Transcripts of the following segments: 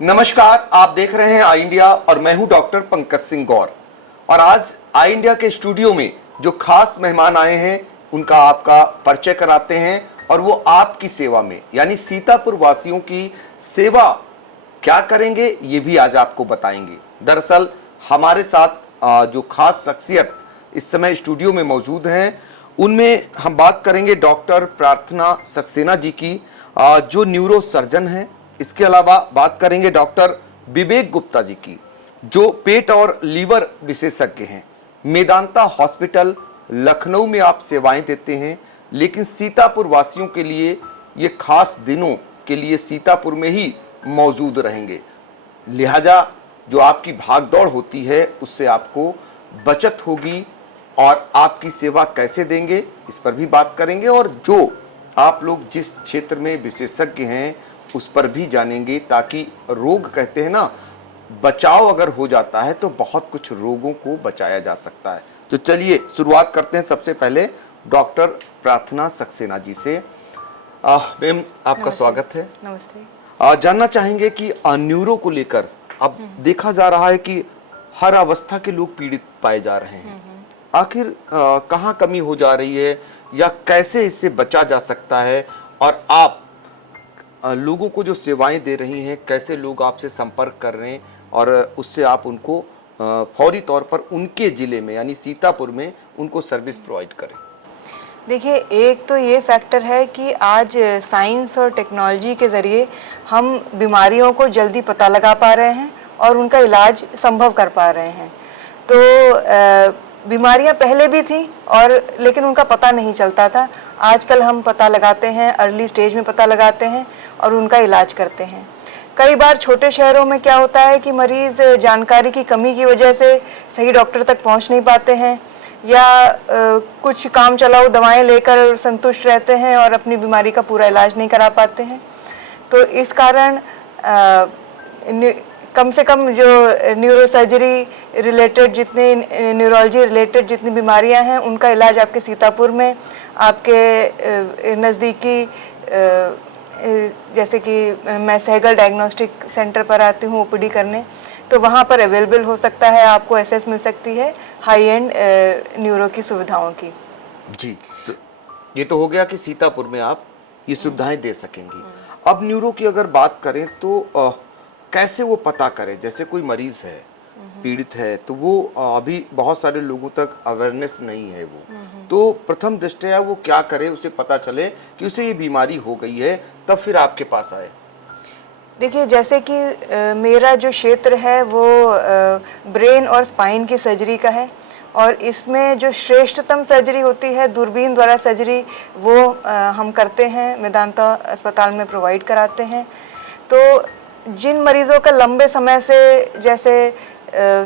नमस्कार, आप देख रहे हैं आई इंडिया और मैं हूं डॉक्टर पंकज सिंह गौर। और आज आई इंडिया के स्टूडियो में जो खास मेहमान आए हैं उनका आपका परिचय कराते हैं और वो आपकी सेवा में यानी सीतापुर वासियों की सेवा क्या करेंगे ये भी आज आपको बताएंगे। दरअसल हमारे साथ जो खास शख्सियत इस समय स्टूडियो में मौजूद हैं उनमें हम बात करेंगे डॉक्टर प्रार्थना सक्सेना जी की, जो न्यूरो सर्जन हैं। इसके अलावा बात करेंगे डॉक्टर विवेक गुप्ता जी की, जो पेट और लीवर विशेषज्ञ हैं। मेदांता हॉस्पिटल लखनऊ में आप सेवाएं देते हैं, लेकिन सीतापुर वासियों के लिए ये खास दिनों के लिए सीतापुर में ही मौजूद रहेंगे। लिहाजा जो आपकी भागदौड़ होती है उससे आपको बचत होगी और आपकी सेवा कैसे देंगे इस पर भी बात करेंगे, और जो आप लोग जिस क्षेत्र में विशेषज्ञ हैं उस पर भी जानेंगे, ताकि रोग कहते हैं ना, बचाव अगर हो जाता है तो बहुत कुछ रोगों को बचाया जा सकता है। तो चलिए शुरुआत करते हैं सबसे पहले डॉक्टर प्रार्थना सक्सेना जी से। मैम आपका स्वागत है। नमस्ते। जानना चाहेंगे कि न्यूरो को लेकर अब देखा जा रहा है कि हर अवस्था के लोग पीड़ित पाए जा रहे हैं। आखिर कहाँ कमी हो जा रही है या कैसे इससे बचा जा सकता है, और आप लोगों को जो सेवाएं दे रही हैं कैसे लोग आपसे संपर्क कर रहे हैं और उससे आप उनको फौरी तौर पर उनके ज़िले में यानी सीतापुर में उनको सर्विस प्रोवाइड करें? देखिए, एक तो ये फैक्टर है कि आज साइंस और टेक्नोलॉजी के ज़रिए हम बीमारियों को जल्दी पता लगा पा रहे हैं और उनका इलाज संभव कर पा रहे हैं। तो बीमारियां पहले भी थी और लेकिन उनका पता नहीं चलता था। आजकल हम पता लगाते हैं, अर्ली स्टेज में पता लगाते हैं और उनका इलाज करते हैं। कई बार छोटे शहरों में क्या होता है कि मरीज़ जानकारी की कमी की वजह से सही डॉक्टर तक पहुंच नहीं पाते हैं या कुछ काम चलाओ दवाएं लेकर संतुष्ट रहते हैं और अपनी बीमारी का पूरा इलाज नहीं करा पाते हैं। तो इस कारण कम से कम जो न्यूरो सर्जरी रिलेटेड जितने न्यूरोलॉजी रिलेटेड जितनी बीमारियां हैं उनका इलाज आपके सीतापुर में आपके नज़दीकी, जैसे कि मैं सहगल डायग्नोस्टिक सेंटर पर आती हूँ ओपीडी करने, तो वहाँ पर अवेलेबल हो सकता है, आपको एसेस मिल सकती है हाई एंड न्यूरो की सुविधाओं की। जी, तो ये तो हो गया कि सीतापुर में आप ये सुविधाएं दे सकेंगी। अब न्यूरो की अगर बात करें तो कैसे वो पता करे, जैसे कोई मरीज है पीड़ित है तो वो अभी बहुत सारे लोगों तक अवेयरनेस नहीं है, वो तो प्रथम दृष्टया वो क्या करे, उसे पता चले कि उसे ये बीमारी हो गई है, तब फिर आपके पास आए? देखिए, जैसे कि मेरा जो क्षेत्र है वो ब्रेन और स्पाइन की सर्जरी का है और इसमें जो श्रेष्ठतम सर्जरी होती है दूरबीन द्वारा सर्जरी, वो हम करते हैं, मेदांता अस्पताल में प्रोवाइड कराते हैं। तो जिन मरीज़ों का लंबे समय से जैसे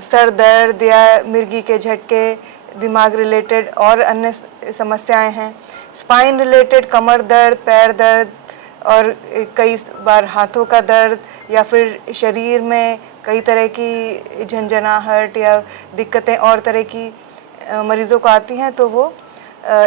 सर दर्द या मिर्गी के झटके, दिमाग रिलेटेड और अन्य समस्याएं हैं, स्पाइन रिलेटेड कमर दर्द, पैर दर्द और कई बार हाथों का दर्द या फिर शरीर में कई तरह की झंझनाहट या दिक्कतें और तरह की मरीज़ों को आती हैं, तो वो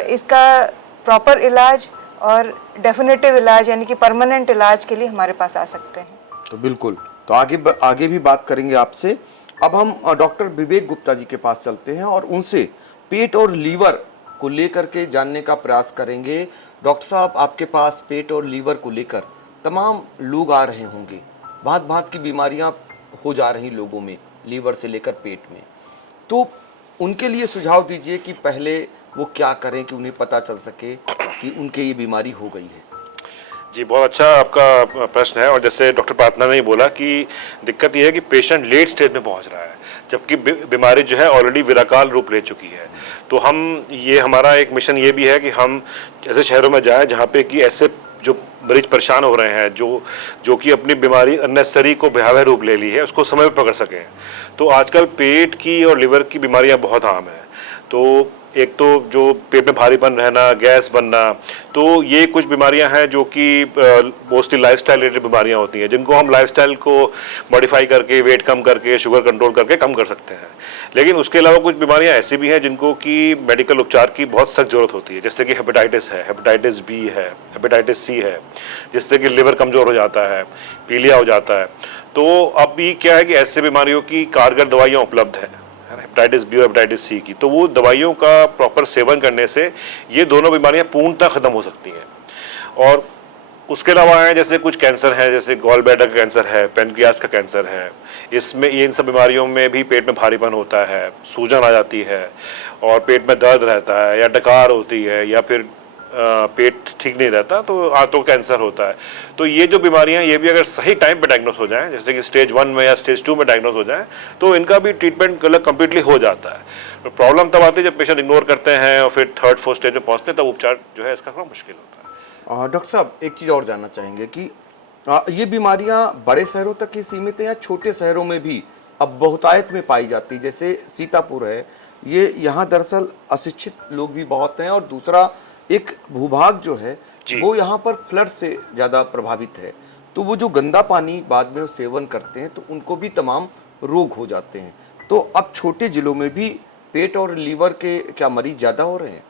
इसका प्रॉपर इलाज और डेफिनेटिव इलाज यानी कि परमानेंट इलाज के लिए हमारे पास आ सकते हैं। तो बिल्कुल, तो आगे भी बात करेंगे आपसे। अब हम डॉक्टर विवेक गुप्ता जी के पास चलते हैं और उनसे पेट और लीवर को लेकर के जानने का प्रयास करेंगे। डॉक्टर साहब, आपके पास पेट और लीवर को लेकर तमाम लोग आ रहे होंगे, भांत भांत की बीमारियां हो जा रही लोगों में, लीवर से लेकर पेट में, तो उनके लिए सुझाव दीजिए कि पहले वो क्या करें कि उन्हें पता चल सके कि उनके ये बीमारी हो गई है। जी, बहुत अच्छा आपका प्रश्न है। और जैसे डॉक्टर प्रार्थना ने बोला कि दिक्कत ये है कि पेशेंट लेट स्टेज में पहुंच रहा है, जबकि बीमारी जो है ऑलरेडी विकराल रूप ले चुकी है। तो हमारा एक मिशन ये भी है कि हम ऐसे शहरों में जाएं जहाँ पे कि ऐसे जो मरीज परेशान हो रहे हैं, जो कि अपनी बीमारी अननेसेसरी को भयावह रूप ले ली है, उसको समय पर पकड़ सकें। तो आजकल पेट की और लिवर की बीमारियाँ बहुत आम हैं। तो एक तो जो पेट में भारीपन रहना, गैस बनना, तो ये कुछ बीमारियां हैं जो कि मोस्टली लाइफस्टाइल रिलेटेड बीमारियां होती हैं, जिनको हम लाइफस्टाइल को मॉडिफाई करके, वेट कम करके, शुगर कंट्रोल करके कम कर सकते हैं। लेकिन उसके अलावा कुछ बीमारियां ऐसी भी हैं जिनको कि मेडिकल उपचार की बहुत सख्त जरूरत होती है, जैसे कि हेपेटाइटिस है, हेपेटाइटिस बी है, हेपेटाइटिस सी है, जिससे कि लिवर कमज़ोर हो जाता है, पीलिया हो जाता है। तो अभी क्या है कि ऐसे बीमारियों की कारगर दवाइयाँ उपलब्ध है हेपेटाइटिस बी और हेपेटाइटिस सी की, तो वो दवाइयों का प्रॉपर सेवन करने से ये दोनों बीमारियां पूर्णतः खत्म हो सकती हैं। और उसके अलावा है जैसे कुछ कैंसर है, जैसे गॉल ब्लैडर का कैंसर है, पेनक्रियास का कैंसर है, इसमें ये इन सब बीमारियों में भी पेट में भारीपन होता है, सूजन आ जाती है और पेट में दर्द रहता है या डकार होती है या फिर पेट ठीक नहीं रहता तो आंतों का कैंसर होता है। तो ये जो बीमारियां ये भी अगर सही टाइम पे डायग्नोस हो जाएं, जैसे कि स्टेज 1 में या स्टेज 2 में डायग्नोस हो जाएं, तो इनका भी ट्रीटमेंट कम्प्लीटली हो जाता है। तो प्रॉब्लम तब आती है जब पेशेंट इग्नोर करते हैं और फिर 3rd 4th स्टेज में पहुंचते हैं, तब उपचार जो है इसका थोड़ा मुश्किल होता है। डॉक्टर साहब एक चीज़ और जानना चाहेंगे कि ये बीमारियां बड़े शहरों तक ही सीमित हैं या छोटे शहरों में भी अब बहुतायत में पाई जाती है? जैसे सीतापुर है, ये यहाँ दरअसल अशिक्षित लोग भी बहुत हैं और दूसरा एक भूभाग जो है वो यहाँ पर फ्लड से ज़्यादा प्रभावित है, तो वो जो गंदा पानी बाद में वो सेवन करते हैं तो उनको भी तमाम रोग हो जाते हैं। तो अब छोटे जिलों में भी पेट और लीवर के क्या मरीज ज़्यादा हो रहे हैं?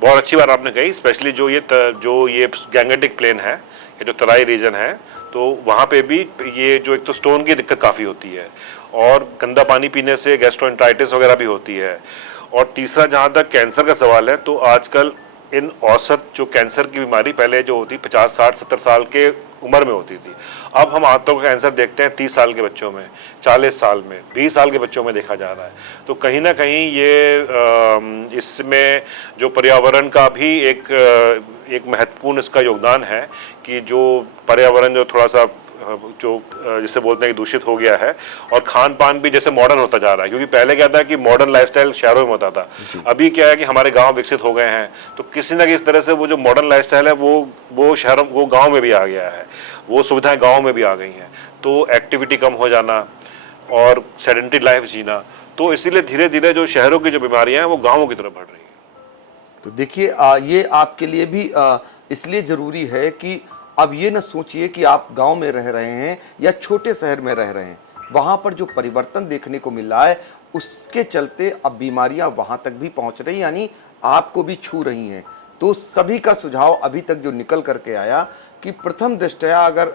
बहुत अच्छी बात आपने कही, स्पेशली जो ये गैंगेटिक प्लेन है, ये जो तराई रीजन है, तो वहाँ पे भी ये जो एक तो स्टोन की दिक्कत काफ़ी होती है और गंदा पानी पीने से गैस्ट्रोएंटराइटिस वगैरह भी होती है। और तीसरा जहाँ तक कैंसर का सवाल है, तो आजकल इन औसत जो कैंसर की बीमारी पहले जो होती 50, 60, 70 साल के उम्र में होती थी, अब हम आंतों का कैंसर देखते हैं 30 साल के बच्चों में, 40 साल में, 20 साल के बच्चों में देखा जा रहा है। तो कहीं ना कहीं ये इसमें जो पर्यावरण का भी एक महत्वपूर्ण इसका योगदान है कि जो पर्यावरण जो थोड़ा सा जो जिसे बोलते हैं कि दूषित हो गया है, और खान पान भी जैसे मॉडर्न होता जा रहा है, क्योंकि पहले क्या था कि मॉडर्न लाइफस्टाइल शहरों में होता था, अभी क्या है कि हमारे गांव विकसित हो गए हैं, तो किसी ना किसी तरह से वो जो मॉडर्न लाइफस्टाइल है वो शहरों वो गांव में भी आ गया है, वो सुविधाएं गांव में भी आ गई हैं। तो एक्टिविटी कम हो जाना और सेडेंटरी लाइफ जीना, तो इसीलिए धीरे धीरे जो शहरों की जो बीमारियां हैं वो गाँवों की तरफ बढ़ रही हैं। तो देखिए ये आपके लिए भी इसलिए ज़रूरी है कि अब ये न सोचिए कि आप गांव में रह रहे हैं या छोटे शहर में रह रहे हैं, वहाँ पर जो परिवर्तन देखने को मिल रहा है उसके चलते अब बीमारियाँ वहाँ तक भी पहुँच रही, यानी आपको भी छू रही हैं। तो सभी का सुझाव अभी तक जो निकल करके आया कि प्रथम दृष्टया अगर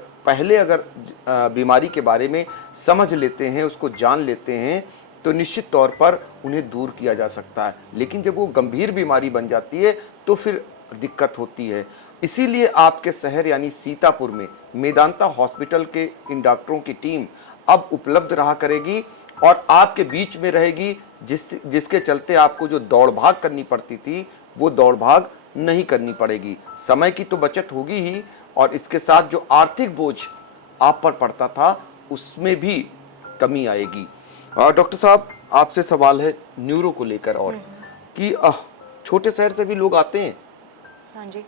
बीमारी के बारे में समझ लेते हैं, उसको जान लेते हैं, तो निश्चित तौर पर उन्हें दूर किया जा सकता है। लेकिन जब वो गंभीर बीमारी बन जाती है तो फिर दिक्कत होती है। इसीलिए आपके शहर यानी सीतापुर में मेदांता हॉस्पिटल के इन डॉक्टरों की टीम अब उपलब्ध रहा करेगी और आपके बीच में रहेगी, जिसके चलते आपको जो दौड़ भाग करनी पड़ती थी वो दौड़ भाग नहीं करनी पड़ेगी। समय की तो बचत होगी ही और इसके साथ जो आर्थिक बोझ आप पर पड़ता था उसमें भी कमी आएगी। डॉक्टर साहब आपसे सवाल है न्यूरो को लेकर और कि छोटे शहर से भी लोग आते हैं। हाँ जी।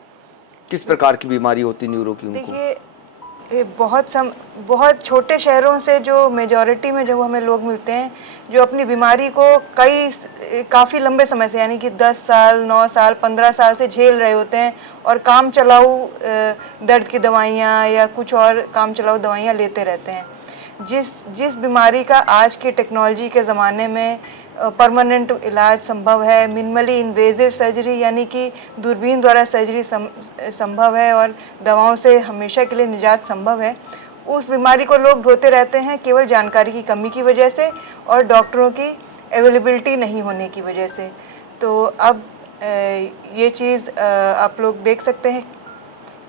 किस प्रकार की बीमारी होती है न्यूरो की उनको? देखिए बहुत छोटे शहरों से जो मेजॉरिटी में जो हमें लोग मिलते हैं जो अपनी बीमारी को काफ़ी लंबे समय से यानी कि 10 साल 9 साल 15 साल से झेल रहे होते हैं और काम चलाऊ दर्द की दवाइयाँ या कुछ और काम चलाऊ दवाइयाँ लेते रहते हैं। जिस बीमारी का आज के टेक्नोलॉजी के ज़माने में परमानेंट इलाज संभव है, मिनिमली इन्वेजिव सर्जरी यानी कि दूरबीन द्वारा सर्जरी संभव है और दवाओं से हमेशा के लिए निजात संभव है, उस बीमारी को लोग ढोते रहते हैं केवल जानकारी की कमी की वजह से और डॉक्टरों की अवेलेबिलिटी नहीं होने की वजह से। तो अब ये चीज़ आप लोग देख सकते हैं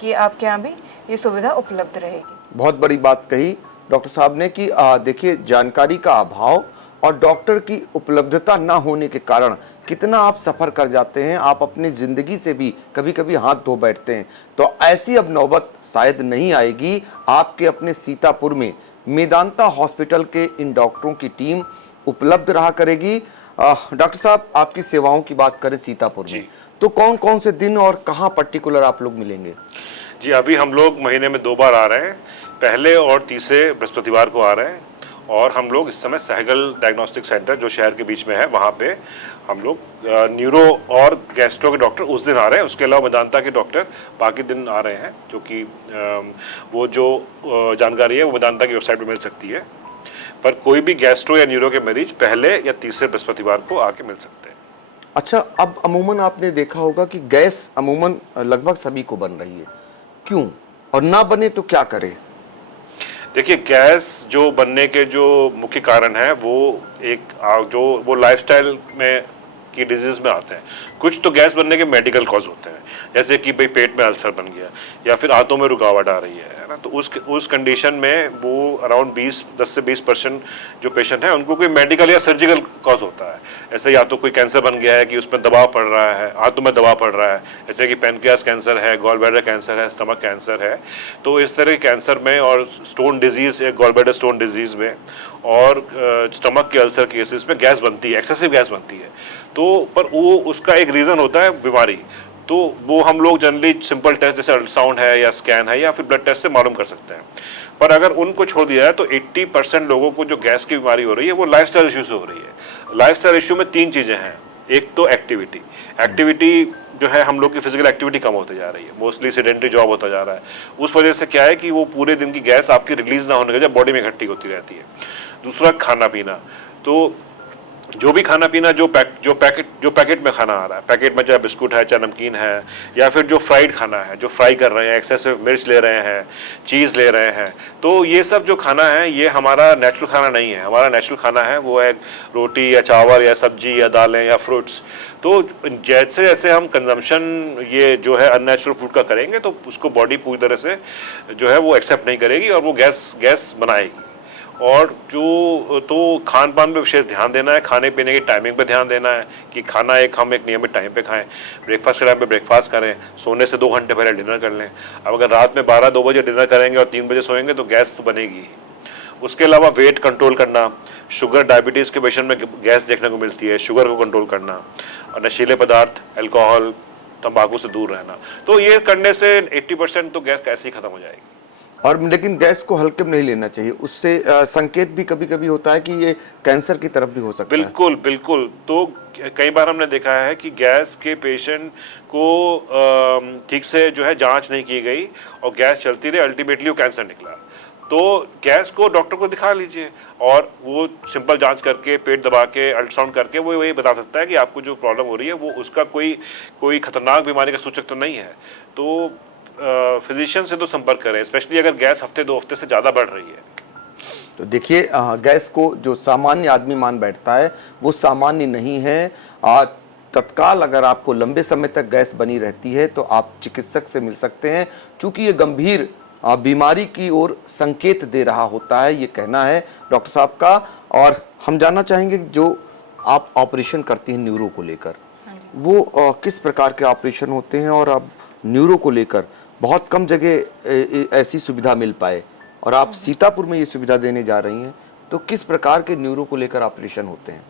कि आपके यहाँ भी ये सुविधा उपलब्ध रहेगी। बहुत बड़ी बात कही डॉक्टर साहब ने कि देखिए जानकारी का अभाव और डॉक्टर की उपलब्धता ना होने के कारण कितना आप सफ़र कर जाते हैं, आप अपनी ज़िंदगी से भी कभी कभी हाथ धो बैठते हैं। तो ऐसी अब नौबत शायद नहीं आएगी। आपके अपने सीतापुर में मेदांता हॉस्पिटल के इन डॉक्टरों की टीम उपलब्ध रहा करेगी। डॉक्टर साहब आपकी सेवाओं की बात करें सीतापुर में, तो कौन कौन से दिन और कहाँ पर्टिकुलर आप लोग मिलेंगे? जी अभी हम लोग महीने में 2 बार आ रहे हैं, पहले और तीसरे बृहस्पतिवार को आ रहे हैं। और हम लोग इस समय सहगल डायग्नोस्टिक सेंटर जो शहर के बीच में है वहाँ पे हम लोग न्यूरो और गैस्ट्रो के डॉक्टर उस दिन आ रहे हैं। उसके अलावा मेदांता के डॉक्टर बाकी दिन आ रहे हैं, जो कि वो जो जानकारी है वो मेदांता की वेबसाइट पर मिल सकती है। पर कोई भी गैस्ट्रो या न्यूरो के मरीज पहले या तीसरे बृहस्पतिवार को आके मिल सकते हैं। अच्छा, अब अमूमन आपने देखा होगा कि गैस अमूमन लगभग सभी को बन रही है, क्यों? और ना बने तो क्या करें? देखिए, गैस जो बनने के जो मुख्य कारण है वो एक जो वो लाइफस्टाइल में की डिजीज में आते हैं। कुछ तो गैस बनने के मेडिकल कॉज होते हैं, जैसे कि भाई पेट में अल्सर बन गया या फिर आंतों में रुकावट आ रही है ना, तो उस कंडीशन में वो अराउंड 10 से 20% जो पेशेंट हैं उनको कोई मेडिकल या सर्जिकल कॉज होता है। ऐसे या तो कोई कैंसर बन गया है कि उसमें दबाव पड़ रहा है, आंतों में दबाव पड़ रहा है, जैसे कि पैनक्रियास कैंसर है, गॉल ब्लैडर कैंसर है, स्टमक कैंसर है। तो इस तरह के कैंसर में और स्टोन डिजीज है, गॉल ब्लैडर स्टोन डिजीज में और स्टमक के अल्सर केसेस में गैस बनती है, एक्सेसिव गैस बनती है। तो पर वो उसका एक रीज़न होता है बीमारी, तो वो हम लोग जनरली सिंपल टेस्ट जैसे अल्ट्रासाउंड है या स्कैन है या फिर ब्लड टेस्ट से मालूम कर सकते हैं। पर अगर उनको छोड़ दिया जाए तो 80% लोगों को जो गैस की बीमारी हो रही है वो लाइफस्टाइल इशू से हो रही है। लाइफस्टाइल इशू में 3 चीज़ें हैं। एक तो एक्टिविटी जो है, हम लोग की फिजिकल एक्टिविटी कम होती जा रही है, मोस्टली सेडेंटरी जॉब होता जा रहा है। उस वजह से क्या है कि वो पूरे दिन की गैस आपकी रिलीज ना होने के वजह बॉडी में इकट्ठी होती रहती है। दूसरा, खाना पीना। तो जो भी खाना पीना जो पैकेट में खाना आ रहा है, पैकेट में चाहे बिस्कुट है, चाहे नमकीन है, या फिर जो फ्राइड खाना है, जो फ्राई कर रहे हैं, एक्सेसिव मिर्च ले रहे हैं, चीज़ ले रहे हैं, तो ये सब जो खाना है ये हमारा नेचुरल खाना नहीं है। हमारा नेचुरल खाना है वो है रोटी या चावल या सब्जी या दालें या फ्रूट्स। तो जैसे जैसे हम कंजम्पशन ये जो है अननेचुरल फूड का करेंगे तो उसको बॉडी पूरी तरह से जो है वो एक्सेप्ट नहीं करेगी और वो गैस बनाएगी। और जो तो खान पान पे विशेष ध्यान देना है, खाने पीने की टाइमिंग पे ध्यान देना है कि खाना हम एक नियमित टाइम पे खाएं, ब्रेकफास्ट के टाइम पे ब्रेकफास्ट करें, सोने से 2 घंटे पहले डिनर कर लें। अब अगर रात में 12-2 बजे डिनर करेंगे और 3 बजे सोएंगे तो गैस तो बनेगी ही। उसके अलावा वेट कंट्रोल करना, शुगर डायबिटीज़ के पेशेंट में गैस देखने को मिलती है, शुगर को कंट्रोल करना, और नशीले पदार्थ, अल्कोहल, तंबाकू से दूर रहना। तो ये करने से 80% तो गैस कैसे ही खत्म हो जाएगी। और लेकिन गैस को हल्के में नहीं लेना चाहिए, उससे संकेत भी कभी कभी होता है कि ये कैंसर की तरफ भी हो सकता है। बिल्कुल बिल्कुल। तो कई बार हमने देखा है कि गैस के पेशेंट को ठीक से जो है जांच नहीं की गई और गैस चलती रही, अल्टीमेटली वो कैंसर निकला। तो गैस को डॉक्टर को दिखा लीजिए और वो सिंपल जांच करके, पेट दबा के, अल्ट्रासाउंड करके वो ये बता सकता है कि आपको जो प्रॉब्लम हो रही है वो उसका कोई खतरनाक बीमारी का सूचक तो नहीं है। तो फिजिशियन से तो संपर्क करें, स्पेशली अगर गैस हफ्ते 2 हफ्ते से ज़्यादा बढ़ रही है। तो देखिए, गैस को जो सामान्य आदमी मान बैठता है वो सामान्य नहीं है। तत्काल अगर आपको लंबे समय तक गैस बनी रहती है तो आप चिकित्सक से मिल सकते हैं, क्योंकि ये गंभीर बीमारी की ओर संकेत दे रहा होता है, ये कहना है डॉक्टर साहब का। और हम जानना चाहेंगे जो आप ऑपरेशन करती हैं न्यूरो को लेकर, वो किस प्रकार के ऑपरेशन होते हैं, और अब न्यूरो को लेकर बहुत कम जगह ऐसी सुविधा मिल पाए और आप सीतापुर में ये सुविधा देने जा रही हैं, तो किस प्रकार के न्यूरो को लेकर ऑपरेशन होते हैं?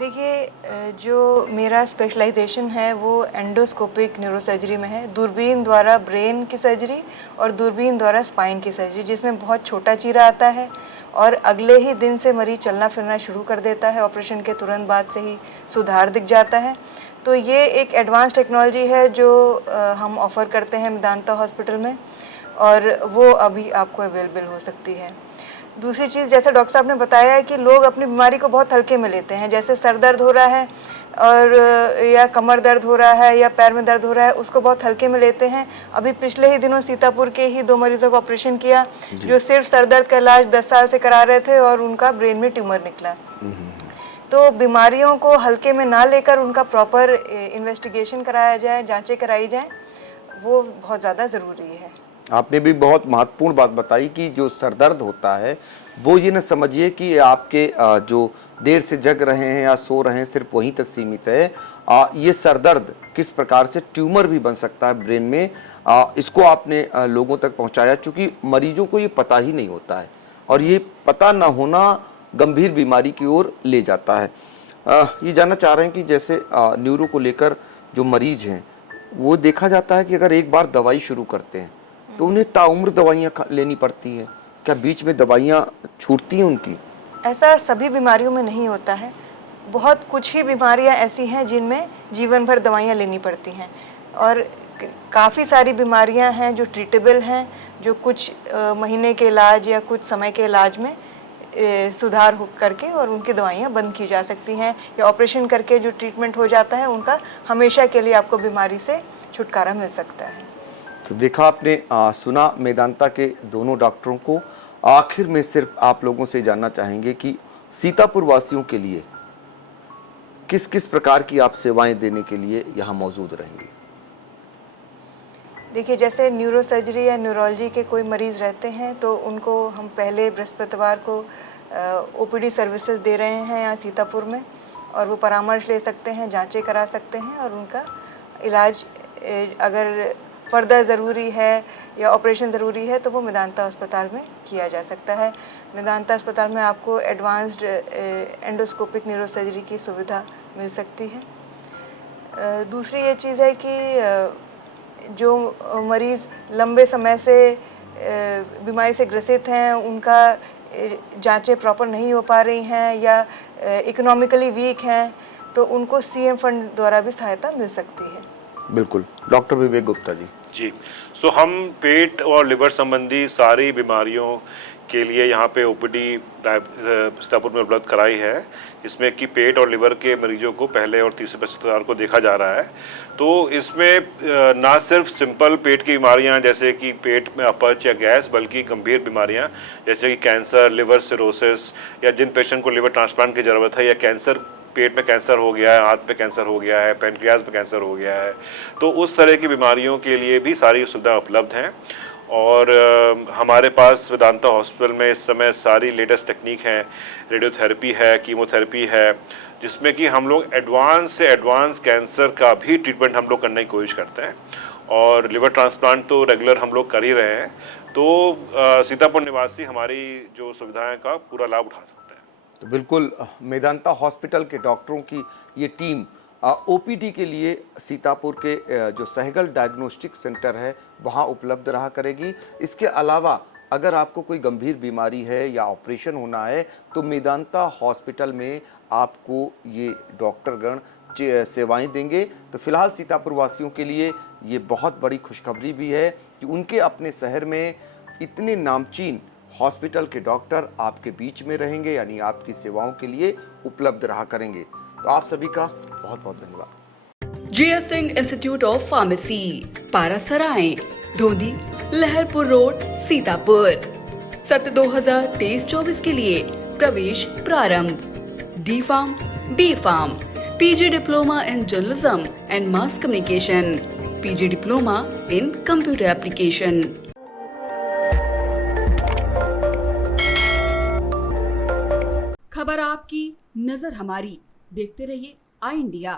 देखिए, जो मेरा स्पेशलाइजेशन है वो एंडोस्कोपिक न्यूरोसर्जरी में है, दूरबीन द्वारा ब्रेन की सर्जरी और दूरबीन द्वारा स्पाइन की सर्जरी, जिसमें बहुत छोटा चीरा आता है और अगले ही दिन से मरीज चलना फिरना शुरू कर देता है, ऑपरेशन के तुरंत बाद से ही सुधार दिख जाता है। तो ये एक एडवांस टेक्नोलॉजी है जो हम ऑफ़र करते हैं मेदांता हॉस्पिटल में, और वो अभी आपको अवेलेबल हो सकती है। दूसरी चीज़, जैसे डॉक्टर साहब ने बताया है कि लोग अपनी बीमारी को बहुत हल्के में लेते हैं, जैसे सर दर्द हो रहा है और या कमर दर्द हो रहा है या पैर में दर्द हो रहा है, उसको बहुत हल्के में लेते हैं। अभी पिछले ही दिनों सीतापुर के ही 2 मरीजों का ऑपरेशन किया जो सिर्फ सर दर्द का इलाज 10 साल से करा रहे थे और उनका ब्रेन में ट्यूमर निकला। तो बीमारियों को हल्के में ना लेकर उनका प्रॉपर इन्वेस्टिगेशन कराया जाए, जांचें कराई जाएं, वो बहुत ज़्यादा ज़रूरी है। आपने भी बहुत महत्वपूर्ण बात बताई कि जो सरदर्द होता है वो ये न समझिए कि आपके जो देर से जग रहे हैं या सो रहे हैं सिर्फ वहीं तक सीमित है। ये सरदर्द किस प्रकार से ट्यूमर भी बन सकता है ब्रेन में, इसको आपने लोगों तक पहुंचाया, क्योंकि मरीजों को ये पता ही नहीं होता है और ये पता ना होना गंभीर बीमारी की ओर ले जाता है। ये जानना चाह रहे हैं कि जैसे न्यूरो को लेकर जो मरीज हैं वो देखा जाता है कि अगर एक बार दवाई शुरू करते हैं तो उन्हें ताउम्र दवाइयाँ लेनी पड़ती हैं, क्या बीच में दवाइयाँ छूटती हैं उनकी? ऐसा सभी बीमारियों में नहीं होता है, बहुत कुछ ही बीमारियां ऐसी हैं जिनमें जीवन भर दवाइयाँ लेनी पड़ती हैं, और काफ़ी सारी बीमारियां हैं जो ट्रीटेबल हैं, जो कुछ महीने के इलाज या कुछ समय के इलाज में सुधार हो करके और उनकी दवाइयाँ बंद की जा सकती हैं, या ऑपरेशन करके जो ट्रीटमेंट हो जाता है उनका हमेशा के लिए आपको बीमारी से छुटकारा मिल सकता है। तो देखा आपने, सुना मेदांता के दोनों डॉक्टरों को, आखिर में सिर्फ आप लोगों से जानना चाहेंगे कि सीतापुर वासियों के लिए किस किस प्रकार की आप सेवाएं देने के लिए यहाँ मौजूद रहेंगी? देखिए, जैसे न्यूरो सर्जरी या न्यूरोलॉजी के कोई मरीज़ रहते हैं तो उनको हम पहले बृहस्पतिवार को ओपीडी सर्विसेज दे रहे हैं यहाँ सीतापुर में, और वो परामर्श ले सकते हैं, जांचें करा सकते हैं, और उनका इलाज अगर फर्दर ज़रूरी है या ऑपरेशन ज़रूरी है तो वो मेदांता अस्पताल में किया जा सकता है। मेदांता अस्पताल में आपको एडवांस्ड एंडोस्कोपिक न्यूरो सर्जरी की सुविधा मिल सकती है। दूसरी ये चीज़ है कि जो मरीज़ लंबे समय से बीमारी से ग्रसित हैं, उनका जांचें प्रॉपर नहीं हो पा रही हैं या इकोनॉमिकली वीक हैं, तो उनको सीएम फंड द्वारा भी सहायता मिल सकती है। बिल्कुल। डॉक्टर विवेक गुप्ता जी। जी, सो हम पेट और लिवर संबंधी सारी बीमारियों के लिए यहाँ पे ओपीडी सीतापुर में उपलब्ध कराई है, जिसमें कि पेट और लिवर के मरीजों को पहले और तीसरे बृहस्पतिवार को देखा जा रहा है। तो इसमें ना सिर्फ सिंपल पेट की बीमारियाँ जैसे कि पेट में अपच या गैस, बल्कि गंभीर बीमारियाँ जैसे कि कैंसर, लिवर सिरोसिस, या जिन पेशेंट को लिवर ट्रांसप्लांट की ज़रूरत है, या कैंसर, पेट में कैंसर हो गया है, हाथ में कैंसर हो गया है, पैनक्रियाज में कैंसर हो गया है, तो उस तरह की बीमारियों के लिए भी सारी सुविधा उपलब्ध हैं। और हमारे पास वेदांता हॉस्पिटल में इस समय सारी लेटेस्ट टेक्निक हैं, रेडियोथेरेपी है, कीमोथेरेपी है, जिसमें कि हम लोग एडवांस से एडवांस कैंसर का भी ट्रीटमेंट हम लोग करने की कोशिश करते हैं, और लिवर ट्रांसप्लांट तो रेगुलर हम लोग कर ही रहे हैं। तो सीतापुर निवासी हमारी जो सुविधाएं का पूरा लाभ उठा सकते हैं। तो बिल्कुल मेदांता हॉस्पिटल के डॉक्टरों की ये टीम ओपीडी के लिए सीतापुर के जो सहगल डायग्नोस्टिक सेंटर है वहाँ उपलब्ध रहा करेगी। इसके अलावा अगर आपको कोई गंभीर बीमारी है या ऑपरेशन होना है तो मेदांता हॉस्पिटल में आपको ये डॉक्टरगण सेवाएं देंगे। तो फिलहाल सीतापुर वासियों के लिए ये बहुत बड़ी खुशखबरी भी है कि उनके अपने शहर में इतने नामचीन हॉस्पिटल के डॉक्टर आपके बीच में रहेंगे, यानी आपकी सेवाओं के लिए उपलब्ध रहा करेंगे। तो आप सभी का बहुत बहुत धन्यवाद। GS Singh institute of pharmacy, Parasrai, Dhondhi, Laharpur road, Sitapur. सत्र 2023-24 के लिए प्रवेश प्रारंभ। D pharm, B pharm, PG diploma in journalism and mass communication, PG diploma in computer application. खबर आपकी, नजर हमारी। देखते रहिए आई इंडिया।